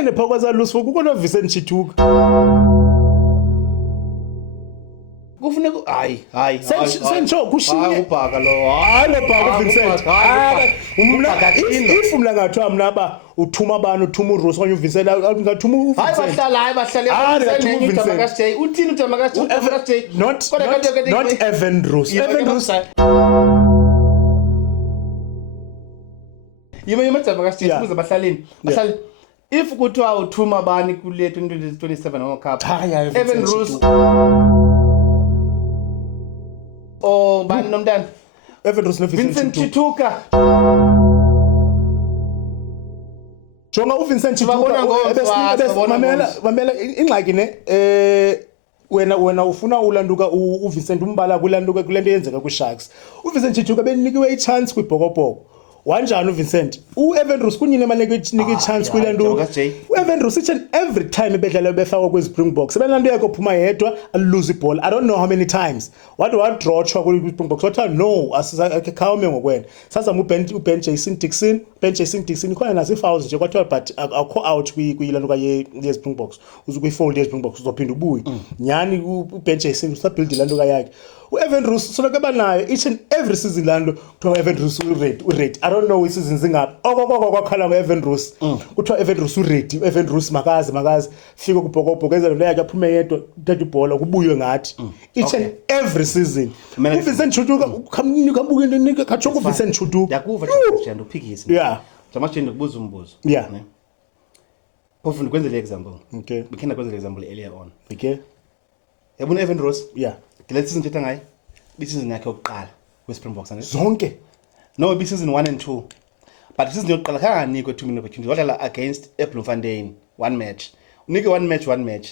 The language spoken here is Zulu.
Ene phakaza Lusifo kukhona Vincent Chituka. Kufuneka hayi sentsho kushiye ubhaka lo hayi lobhaka Vincent umna ifumla ngathiwa mina ba uthuma abantu uthuma uRuss okanye uVincent ngathuma uVincent hayi bahlala uThamakaSJ uthini uThamakaSJ not Evan Roos yima ThamakaSJ kuze bahlaleni bahlale if kuthiwa uthuma abani kule 2027 World Cup Evan Roos oh bani nomntana Evan Roos Vincent Chituka Jonga uVincent Chituka mamela ingxaki ne wena ufuna ulanduka uVincent umbala kulanduka kulento yenzeka kuSharks uVincent Chituka benikiwe ichance kwiBhokobhoko wanjani uVincent uEvan Roos kunyine manike ichance kwilanduka uEvan Roos each and every time bedlala befakwa kwiSpringboks sebenanto yakhe ophuma yedwa alose iball I don't know how many times what drawchwa kwiSpringboks wathi no asakhe khawume ngokwena sazama uBen Jason Dixon khona nazi fouls nje kwathiwa but akho out kwilanduka yeSpringboks uzukuyifold yeSpringboks uzophinda ubuye nyani uBen Jason usabuild ilanduka yakhe uEvan Roos solo ke banayo each and every season lando kuthiwa Evan Roos urate I don't know isizini zingaphi kwakhala ngoEvan Roos kuthiwa Evan Roos urate Evan Roos makazi fika kuBhokobhoko enza lo yakhe aphume yedwa uthatha ibhola kubuywe ngathi each and every season uVincent Chituka ukambuke into kachoko uVincent Chituka yakuva nje uphikisi yeah ThamakaSJ ndokubuza umbuzo yeah phofu ndikwenzele example okay bekhina kwenzele example earlier on okay yabona Evan Roos yeah le season thetha ngayo bisizini yakhe yokuqala kwiSpringboks zonke no bisizin 1 and 2 but season yokuqala kanganikwe 2 minute opportunity wadlala against eBloemfontein one match unike one match